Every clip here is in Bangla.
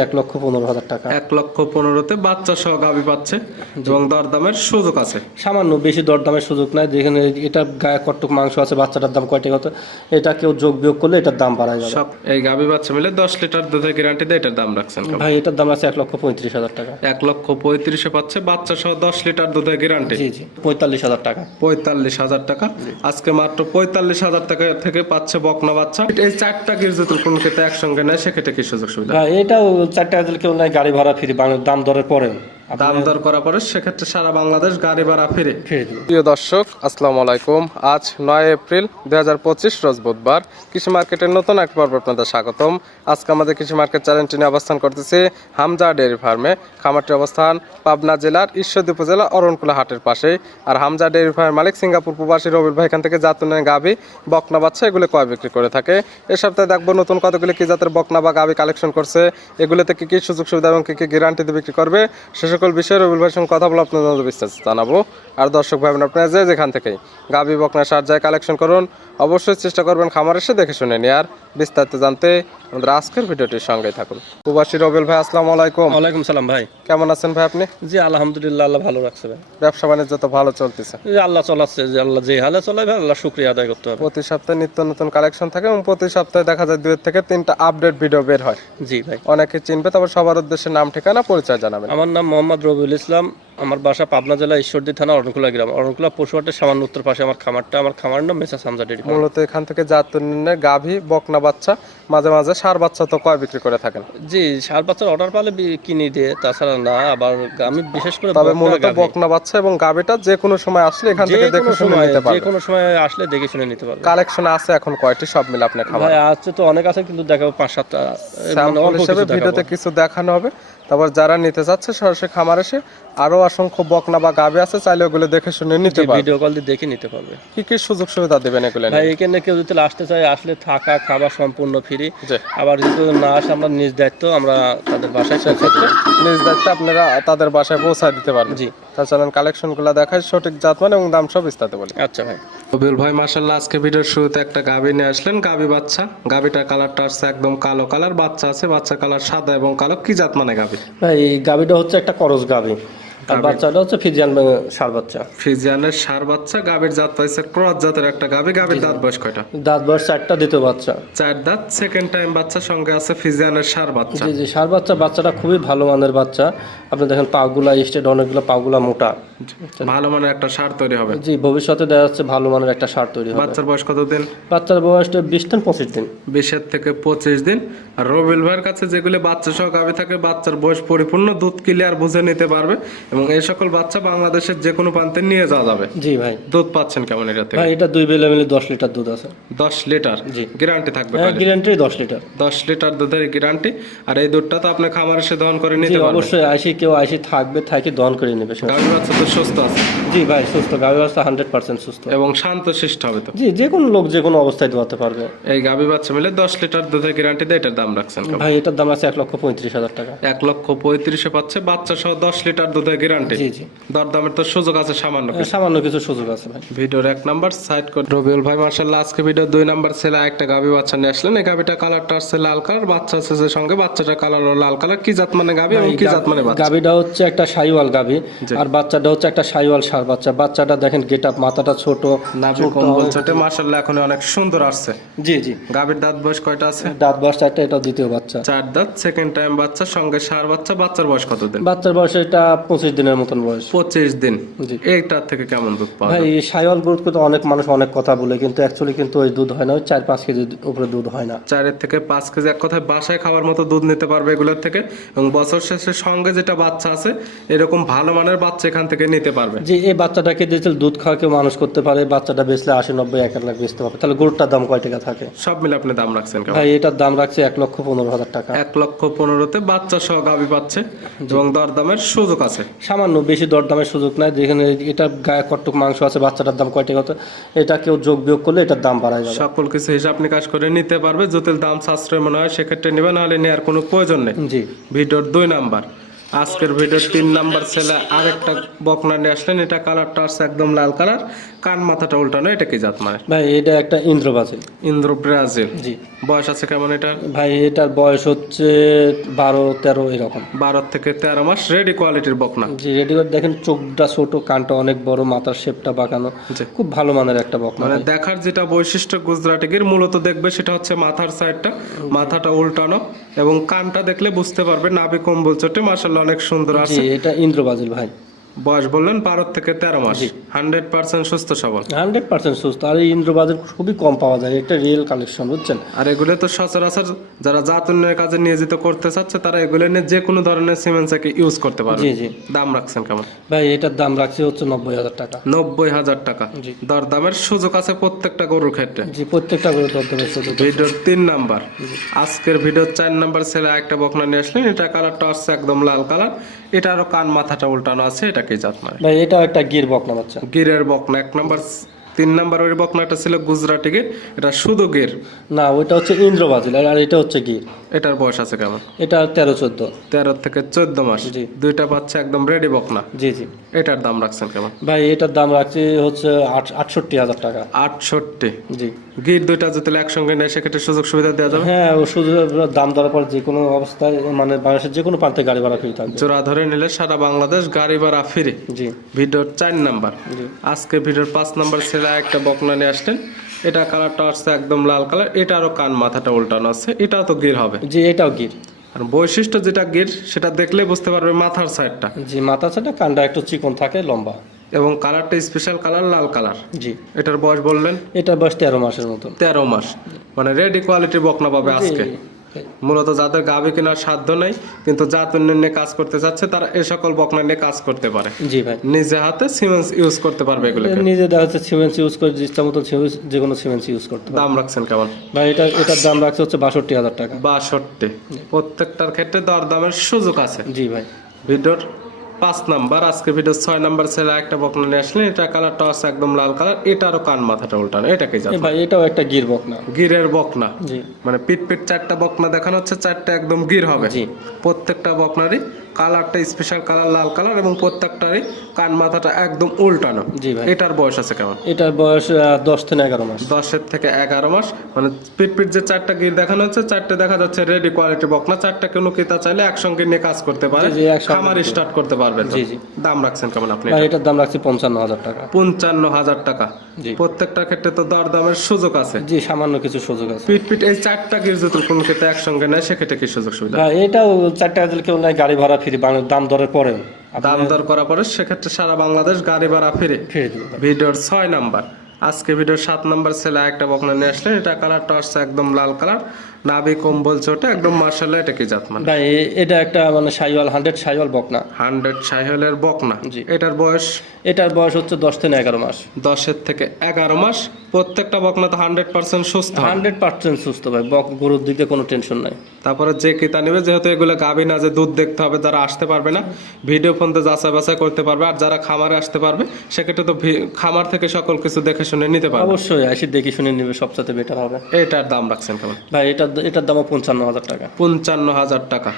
এক লক্ষ পনেরো হাজার টাকা। এক লক্ষ পনেরোতে বাচ্চা সহ গাভি পাচ্ছে এবং দরদামের সুযোগ আছে। সামান্য বেশি দরদামের সুযোগ নাই যেখানে এটা গায়ে কটুক মাংস আছে বাচ্চাটার দাম কয় টাকা হতো এটা কেউ যোগ বিয়োগ করলে এটার দাম বাড়ায় যাবে। সব এই গাভি বাচ্চা মিলে দশ লিটার দুধের গ্যারান্টি দিয়ে এটার দাম রাখছেন ভাই এটার দাম আছে এক লক্ষ পঁয়ত্রিশ হাজার টাকা। এক লক্ষ পঁয়ত্রিশে পাচ্ছে বাচ্চা সহ দশ লিটার দুধের গ্যারান্টি জি জি পঁয়তাল্লিশ হাজার টাকা। পঁয়তাল্লিশ হাজার টাকা। আজকে মাত্র পঁয়তাল্লিশ হাজার টাকা থেকে পাচ্ছে বকনা বাচ্চা। এই চারটা গির যদি কোনো ক্ষেত্রে একসঙ্গে নেয় সেক্ষেত্রে কি সুযোগ সুবিধা? ভাই চারটে হাজার কেউ নাই গাড়ি ভাড়া ফ্রি দাম দরের পরে দাম দর করার পরে সেক্ষেত্রে সারা বাংলাদেশ গাড়ি ভাড়া ফিরে। প্রিয় দর্শক আসসালামু আলাইকুম। আজ নয় এপ্রিল দুই হাজার পঁচিশ রোজ বুধবার। কৃষি মার্কেটের নতুন এক পর্ব আপনাদের স্বাগতম। আজকে আমাদের কৃষি মার্কেট চ্যানেলটি নিয়ে অবস্থান করতেছে হামজা ডেয়ারি ফার্মে। খামারটির অবস্থান পাবনা জেলার ঈশ্বরদী উপজেলা অরণকুলা হাটের পাশে। আর হামজা ডেয়ারি ফার্মের মালিক সিঙ্গাপুর প্রবাসী রবির ভাই এখান থেকে জাতুনের গাভি বকনা বাচ্চা এগুলো কয় বিক্রি করে থাকে। এ সপ্তাহে দেখব নতুন কতগুলি কি জাতের বকনা বা গাভি কালেকশন করছে। এগুলোতে কি কি সুযোগ সুবিধা এবং কি কি গ্যারান্টি দিয়ে বিক্রি করবে? সে সকল বিষয়ে রবিউল ভাইয়ের সঙ্গে কথা বলে আপনাদের বিস্তারিত জানাব। আর দর্শক ভাই আপনারা যে যেখান থেকেই গাভী, বকনা, সার যায় কালেকশন করুন, অবশ্যই চেষ্টা করবেন খামার এসে দেখে শুনে নিয়ে আর বিস্তারিত জানতে আমাদের আজকের ভিডিওটির সঙ্গে থাকুন। প্রবাসী রবিল ভাই আসসালামু আলাইকুম। ওয়ালাইকুম সালাম ভাই। কেমন আছেন ভাই আপনি? জি আলহামদুলিল্লাহ আল্লাহ ভালো রাখছে ভাই। ব্যবসা বাণিজ্য তো ভালো চলতেছে। এই আল্লাহ চলাচ্ছে যে আল্লাহ যে হালে চলাই ভাই আল্লাহ শুক্রিয়া আদায় করতে হবে। প্রতি সপ্তাহে নিত্য নতুন কালেকশন থাকে এবং প্রতি সপ্তাহে দেখা যায় দুই থেকে তিনটা আপডেট ভিডিও বের হয়। জি ভাই। অনেকে চিনবে তারপর সবার উদ্দেশ্যে নাম ঠিকানা পরিচয় জানাবেন। আমার নাম মোহাম্মদ রবিউল ইসলাম আমার বাসা পাবনা জেলা ঈশ্বরদী থানা অরণকুলা গ্রাম। অরণকুলা পশুহাটের সামান্য উত্তর পাশে আমার খামারটা। আমার খামার নাম মেসা সামজা ডেরি মূলত এখান থেকে জাতুনের গাভী বকনা বাচ্চা মাঝে মাঝে সার বাচ্চা তো কয় বিক্রি করে থাকেন? জি সার বাচ্চার অর্ডার পালে কিনি দিয়ে তাছাড়া না আবার আমি বিশেষ করে তবে মূলত বকনা বাচ্চা এবং গাবিটা যে কোনো সময় আসলে এখান থেকে দেখে শুনে নিতে নিতে যে কোনো সময় আসলে দেখে শুনে নিতে পারবে। কালেকশন আছে এখন কয়টি? সব মিলে আপনার খাবার। ভাই আছে তো অনেক আছে কিন্তু দেখাবো পাঁচ সাতটা মানে হিসেবে ভিডিওতে কিছু দেখানো হবে। তারপর যারা নিতে চাচ্ছে সরাসরি খামার এসে আরও অসংখ্য বকনা বা গাভী আছে চাইলে ওগুলো দেখে শুনে নিতে পারবে। ভিডিও কল দিয়ে দেখে নিতে পারবে। কি কি সুযোগ সুবিধা দেবেন এগুলো ভাই এখানে কেউ যদি আসতে চায় আসলে থাকা খাবার সম্পূর্ণ ফ্রি আবার যদি না আসে আমরা নিজ দায়িত্ব আমরা তাদের বাসায় সেক্ষেত্রে নিজ দায়িত্ব আপনারা তাদের বাসায় পৌঁছায় দিতে পারবেন। জি। তাছাড়া কালেকশনগুলো দেখায় সঠিক জাত মানে এবং দাম সব বিস্তারিত বলি। আচ্ছা ভাই। কবির ভাই মাসাল্লাহ আজকে ভিডিওর শুরুতে একটা গাভী নিয়ে আসলেন। গাভী বাচ্চা। গাভীটার কালারটা আসছে একদম কালো কালার বাচ্চা আছে। বাচ্চা কালার সাদা এবং কালো। কি জাত মানে গাভী এই গাভিটা হচ্ছে একটা করস গাভি আর বাচ্চাটা হচ্ছে ফিজিয়ান সার বাচ্চা। ফিজিয়ানের সার বাচ্চা গাভীর জাত পাইছে ক্রস জাতের একটা গাভী গাভীর দাঁত বয়স কয়টা? দাঁত বয়স চারটা দ্বিতীয় বাচ্চা। চার দাঁত। সেকেন্ড টাইম বাচ্চা সঙ্গে আছে ফিজিয়ানের সার বাচ্চা। জি জি সার বাচ্চা। বাচ্চাটা খুবই ভালো মানের বাচ্চা। আপনি দেখেন পাগুলা স্টেট অনেকগুলো পাগুলা মোটা। ভালো মানের একটা সার তৈরি হবে। জি ভবিষ্যতে দেখা যাচ্ছে ভালো মানের একটা সার তৈরি হবে। বাচ্চার বয়স কতদিন বাচ্চার বয়সটা বিশ দিন পঁচিশ দিন। বিশের থেকে পঁচিশ দিন। আর রবিল ভাইয়ের কাছে যেগুলো বাচ্চা সহ গাভী থাকে বাচ্চার বয়স পরিপূর্ণ দুধ ক্লিয়ার বুঝে নিতে পারবে। এবং এই সকল বাচ্চা বাংলাদেশের যে কোনো প্রান্তে নিয়ে যাওয়া যাবে। জি ভাই। দুধ পাচ্ছেন কেমন এটা থেকে? ভাই এটা দুই বেলা মিলে দশ লিটার দুধ আছে। দশ লিটার? জি। গ্যারান্টি থাকবে হ্যাঁ গ্যারান্টি দশ লিটার। দশ লিটার দুধের গ্যারান্টি। আর এই দুধটা তো আপনি খামার এসে দহন করে নিতে পারবেন। অবশ্যই আইসি কেউ আইসি থাকবে থাকি দহন করে নেবে সে। গাভী বাচ্চা তো সুস্থ আছে? জি ভাই সুস্থ। গাভী বাচ্চা হান্ড্রেড পার্সেন্ট সুস্থ। এবং শান্ত শিষ্ট হবে তো? জি যে কোনো লোক যে কোনো অবস্থায় দোয়াতে পারবে। এই গাভী বাচ্চা মিলে দশ লিটার দুধের গ্যারান্টি দিয়ে এটার দাম রাখছেন ভাই এটার দাম আছে এক লক্ষ পঁয়ত্রিশ হাজার টাকা। এক লক্ষ পঁয়ত্রিশে পাচ্ছে বাচ্চা সহ দশ লিটার দুধের গ্যারান্টি জি জি। দরদামের তো সুযোগ আছে সামান্য সামান্য কিছু সুযোগ আছে ভাই। ভিডিওর এক নাম্বার সাইড করে রবিউল ভাই মার্শাল্লাহ আজকে ভিডিও দুই নাম্বার ছেলে একটা গাভী বাচ্চা নিয়ে আসলেন। এই গাভীটা কালারটা আসছে লাল কালার বাচ্চা আছে সঙ্গে বাচ্চাটা কালার লাল কালার কি জাত মানে গাভী এবং কি জাত মানে বাচ্চা? গাভীটা হচ্ছে একটা সাইওয়াল গাভী আর বাচ্চাটা হচ্ছে একটা সাইওয়াল সার বাচ্চা। বাচ্চাটা দেখেন গেট আপ মাথাটা ছোট নাভি কম্বল ছোটে মার্শাল্লাহ এখন অনেক সুন্দর আসছে। জি জি। গাভীর দাঁত বয়স কয়টা আছে? দাঁত বয়স চারটা এটা দ্বিতীয় বাচ্চা। চার দাঁত সেকেন্ড টাইম বাচ্চা সঙ্গে সার বাচ্চা। বাচ্চার বয়স কত দিন বাচ্চার বয়স এটা পঁচিশ দিনের মতন বয়স। পঁচিশ দিন। জি। এইটার থেকে কেমন দুধ পাওয়া ভাই এই সাইওয়াল গ্রোথ করতে অনেক মানুষ অনেক কথা বলে কিন্তু অ্যাকচুয়ালি কিন্তু ওই দুধ হয় না। ওই চার পাঁচ কেজি উপরে দুধ হয় না। চারের থেকে পাঁচ কেজি এক কথায় বাসায় খাওয়ার মতো দুধ নিতে পারবে এগুলোর থেকে। এবং বছর শেষে সঙ্গে যেটা বাচ্চা আছে এরকম ভালো মানের বাচ্চা এখান থেকে নিতে পারবে। যে এই বাচ্চাটাকে দিয়েছে দুধ খাওয়া কেউ মানুষ করতে পারে বাচ্চাটা বেচলে আশি নব্বই এক লাখ বেচতে পারবে। তাহলে গরুটার দাম কয় টাকা থাকে? সব মিলে আপনি দাম রাখছেন ভাই এটার দাম রাখছে এক লক্ষ পনেরো হাজার টাকা। এক লক্ষ পনেরোতে বাচ্চা সহ গাভী পাচ্ছে এবং দরদামের সুযোগ আছে। সামান্য বেশি দরদামের সুযোগ নাই যেখানে এটা গায়ে কটুক মাংস আছে বাচ্চাটার দাম কয় টাকা হতো এটা কেউ যোগ বিয়োগ করলে এটার দাম বাড়ায় যাবে। সকল কিছু হিসাব নিকাশ করে নিতে পারবে যদি দাম সাশ্রয় মনে হয় সেক্ষেত্রে নেবে নাহলে নেওয়ার কোনো প্রয়োজন নেই। জি। ভিডিওর দুই নাম্বার আজকের ভিডিওর তিন নাম্বার ছেলে আরেকটা বকনা নিয়ে আসলেন। এটা কালারটা আছে একদম লাল কালার কান মাথাটা উল্টানো এটা কি জাত মানে? ভাই এটা একটা ইন্দ্রবাজিল ইন্দ্র ব্রাজিল। জি। বয়স আছে কেমন এটা? ভাই এটার বয়স হচ্ছে বারো তেরো এরকম। বারো থেকে তেরো মাস রেডি কোয়ালিটির বকনা। জি রেডি দেখেন চোখটা ছোট কানটা অনেক বড় মাথার শেপটা বাঁকানো। খুব ভালো মানের একটা বকনা মানে দেখার যেটা বৈশিষ্ট্য গুজরাটি গির মূলত দেখবে সেটা হচ্ছে মাথার সাইডটা মাথাটা উল্টানো এবং কানটা দেখলে বুঝতে পারবে নাভি কম্বল চটে মাসাল্লাহ অনেক সুন্দর আছে। এটা ইন্দ্রবাজিল ভাই। বয়স বললেন বারো থেকে তেরো মাস। হান্ড্রেড পার্সেন্ট সুস্থ সবল। হান্ড্রেড পার্সেন্ট সুস্থ। আর এই ইন্দ্রবাজিল খুবই কম পাওয়া যায়। এটা রিয়েল কালেকশন বুঝছেন? আর এগুলো তো সচরাচর যারা জাত উন্নয়নের কাজে নিয়োজিত করতে চাচ্ছে তারা এগুলো নিয়ে যে কোনো ধরনের সিমেন্টসাকে ইউজ করতে পারবে। জি। জি দাম রাখছেন কেমন? ভাই এটার দাম রাখছি হচ্ছে নব্বই হাজার টাকা। নব্বই হাজার টাকা। জি। দর দামের সুযোগ আছে প্রত্যেকটা গরুর ক্ষেত্রে। জি প্রত্যেকটা ধরতে হবে শুধু ভিডিওর তিন নাম্বার। আজকের ভিডিওর চার নাম্বার ছেলে একটা বকনা নিয়ে আসলেন। এটা কালারটা আসছে একদম লাল কালার এটারও কান মাথাটা উল্টানো আছে এটাকে জাত মানে ভাই এটা একটা গির বকনা বাচ্চা। গিরের বকনা এক নাম্বার তিন নাম্বার ওই বকনাটা ছিল গুজরাটি গির এটা শুধু গির। না ওইটা হচ্ছে ইন্দ্রবাজিল আর এটা হচ্ছে গির। এটার বয়স আছে কেমন? এটা তেরো চোদ্দ। তেরো থেকে চোদ্দ মাস। জি। দুইটা বাচ্চা একদম রেডি বকনা। জি জি। এটার দাম রাখছেন কেমন? ভাই এটার দাম রাখছি হচ্ছে আট- আটষট্টি হাজার টাকা। আটষট্টি। জি। গির দুইটা যদি একসঙ্গে নেয় সেক্ষেত্রে সুযোগ সুবিধা দেওয়া যাবে? হ্যাঁ ও শুধু দাম দেওয়ার পর যে কোনো অবস্থায় মানে বাংলাদেশের যে কোনো প্রান্তে গাড়ি ভাড়া ফ্রি থাকবে। জোড়া ধরে নিলে সারা বাংলাদেশ গাড়ি ভাড়া ফিরে। জি। ভিডিওর চার নাম্বার। জি। আজকে ভিডিওর পাঁচ নাম্বার ছেলে একটা বকনা নিয়ে আসলেন। এটা কালারটা আসছে একদম লাল কালার। এটারও কান মাথাটা উল্টানো আছে। এটাও তো গির হবে। জি এটাও গির। আর বৈশিষ্ট্য যেটা গির সেটা দেখলে বুঝতে পারবে মাথার সাইডটা জি মাথা ছাটা কানটা একটু চিকন থাকে লম্বা। এবং কালারটা স্পেশাল কালার লাল কালার। জি। এটার বয়স বললেন? এটা বয়স তেরো মাসের মতন। তেরো মাস। মানে রেডি কোয়ালিটির বকনা পাবে আজকে। মূলত যাদের গাভি কেনার সাধ্য নেই কিন্তু জাত উন্নয়নে কাজ করতে চাচ্ছে তারা এ সকল বকনা নিয়ে কাজ করতে পারে। জি ভাই। নিজে হাতে সিমেন্স ইউজ করতে পারবে এগুলো নিজে দেখা যাচ্ছে সিমেন্স ইউজ করে ইচ্ছা মতো যে কোনো সিমেন্স ইউজ করতে দাম রাখছেন কেমন? ভাই এটা এটার দাম রাখছে হচ্ছে বাষট্টি হাজার টাকা। বাষট্টি। প্রত্যেকটার ক্ষেত্রে দর দামের সুযোগ আছে। জি ভাই। ভিডিওর পাঁচ নাম্বার আজকে ভিডিও ছয় নাম্বার ছেলে একটা বকনা নিয়ে আসলেন। এটা কালার টস একদম লাল কালার এটারও কান মাথাটা উল্টানো এটা কি ভাই এটাও একটা গির বকনা। গিরের বকনা। মানে পিট পিট চারটা বকনা দেখানো হচ্ছে চারটা একদম গির হবে। প্রত্যেকটা বকনারই কালারটা স্পেশাল কালার লাল কালার এবং প্রত্যেকটারই কান মাথাটা একদম উল্টানো। জি ভাই। এটার বয়স আছে কেমন? এটার বয়স দশ থেকে এগারো মাস। দশের থেকে এগারো মাস। মানে পিট পিট যে চারটা গির দেখানো হচ্ছে চারটে দেখা যাচ্ছে রেডি কোয়ালিটি বকনা চারটা কোনো ক্রেতা চাইলে একসঙ্গে নিয়ে কাজ করতে পারে খামার স্টার্ট করতে পারবে তো। জি, জি। দাম রাখছেন কেমন আপনি এটার দাম রাখছি পঞ্চান্ন হাজার টাকা। পঞ্চান্ন হাজার টাকা। জি। প্রত্যেকটা ক্ষেত্রে তো দর দামের সুযোগ আছে। জি সামান্য কিছু সুযোগ আছে। পিট পিট এই চারটা গির যদি কোনো ক্ষেত্রে একসঙ্গে নেয় সেক্ষেত্রে কি সুযোগ সুবিধা? এটাও চার টাকা কেউ নাই গাড়ি ভাড়া ফ্রি দাম দরের পরে দাম দর করার পরে সেক্ষেত্রে সারা বাংলাদেশ গাড়ি ভাড়া ফিরে। ভিডিওর ছয় নাম্বার। আজকে ভিডিওর সাত নাম্বার ছেলে একটা বকনা নিয়ে আসলেন। এটা কালার টর্চ একদম লাল কালার। নাভি কম্বল চোটে একদম মার্শাল এটা কি জাত মানে? ভাই এটা একটা মানে সাইওয়াল হান্ড্রেড সাইওয়াল বকনা। হান্ড্রেড সাইহলের বকনা। জি। এটার বয়স? এটার বয়স হচ্ছে দশ থেকে এগারো মাস। দশের থেকে এগারো মাস। প্রত্যেকটা বকনা তো হান্ড্রেড পার্সেন্ট সুস্থ হান্ড্রেড পার্সেন্ট সুস্থ ভাই বক গরুর দিকে কোনো টেনশন নাই। তারপরে যে ক্রেতা নেবে যেহেতু এগুলো গাভী না যে দুধ দেখতে হবে যারা আসতে পারবে না ভিডিও ফোনতে যাচাই বাছাই করতে পারবে আর যারা খামারে আসতে পারবে সেক্ষেত্রে তো খামার থেকে সকল কিছু দেখে শুনে নিতে পারবে। অবশ্যই আসি দেখে শুনে নিবে সবচেয়ে বেটার হবে। এটার দাম রাখছেন কেমন? ভাই এটার এটার দাম পঞ্চান্ন হাজার টাকা। পঞ্চান্ন হাজার টাকা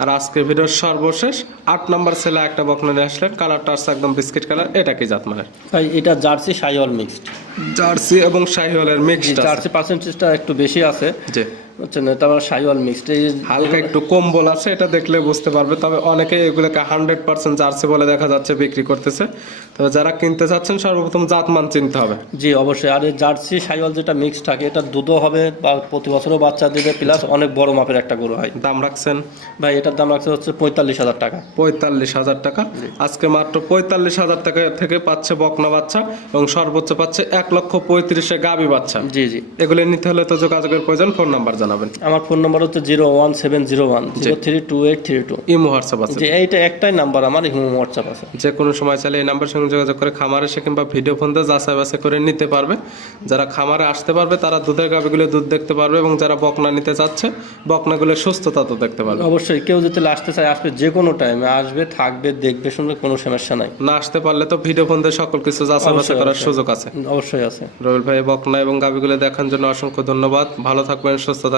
আর আজকে ভিডিওর সর্বশেষ আট নম্বর ছেলে একটা বকনা নিয়ে আসলেন। কালারটা আসছে একদম বিস্কিট কালার এটা কি জাত মানে ভাই এটা জার্সি সাইওয়াল মিক্সড। জার্সি এবং শাহিওয়ালের মিক্সড জার্সি পার্সেন্টেজটা একটু বেশি আছে। জি। বুঝছেন? তারপর সাইওয়াল মিক্সড এই হালকা একটু কম্বল আছে এটা দেখলে বুঝতে পারবে। তবে অনেকে এগুলোকে হান্ড্রেড পার্সেন্ট জার্সি বলে দেখা যাচ্ছে বিক্রি করতেছে। তবে যারা কিনতে চাচ্ছেন সর্বপ্রথম জাতমান চিনতে হবে। জি অবশ্যই। আর এই জার্সি সাইওয়াল যেটা মিক্সড থাকে এটা দুধও হবে বা প্রতি বছরও বাচ্চা দিবে প্লাস অনেক বড় মাপের একটা গরু হয়। দাম রাখছেন? ভাই এটার দাম রাখছে হচ্ছে পঁয়তাল্লিশ হাজার টাকা। পঁয়তাল্লিশ হাজার টাকা? আজকে মাত্র পঁয়তাল্লিশ হাজার টাকা থেকে পাচ্ছে বকনা বাচ্চা এবং সর্বোচ্চ পাচ্ছে এক লক্ষ পঁয়ত্রিশে গাবি বাচ্চা। জি জি। এগুলো নিতে হলে তো যোগাযোগের প্রয়োজন ফোন নাম্বার জানাবেন। আমার ফোন নম্বর হচ্ছে zero one seven zero one zero three two eight three two. Imo WhatsApp আছে। এইটা একটাই নাম্বার আমার হিমো হোয়াটসঅ্যাপ আছে। যে কোনো সময় চাইলে এই নাম্বার সঙ্গে যোগাযোগ করে খামারে এসে কিংবা ভিডিও ফোন দিয়ে যাচাই বাছাই করে নিতে পারবে। যারা খামারে আসতে পারবে তারা দুধের গাভিগুলো দুধ দেখতে পারবে এবং যারা বকনা নিতে চাচ্ছে বকনাগুলোর সুস্থতা তো দেখতে পারবে। অবশ্যই কেউ যদি আসতে চায় আসবে যে কোনো টাইমে আসবে থাকবে দেখবে শুনবে কোনো সমস্যা নাই। না আসতে পারলে তো ভিডিও ফোন দিয়ে সকল কিছু যাচাই বাছাই করার সুযোগ আছে। অবশ্যই। আছে। রবিল ভাই বকনা এবং গাভিগুলো দেখার জন্য অসংখ্য ধন্যবাদ। ভালো থাকবেন সুস্থ থাকবেন।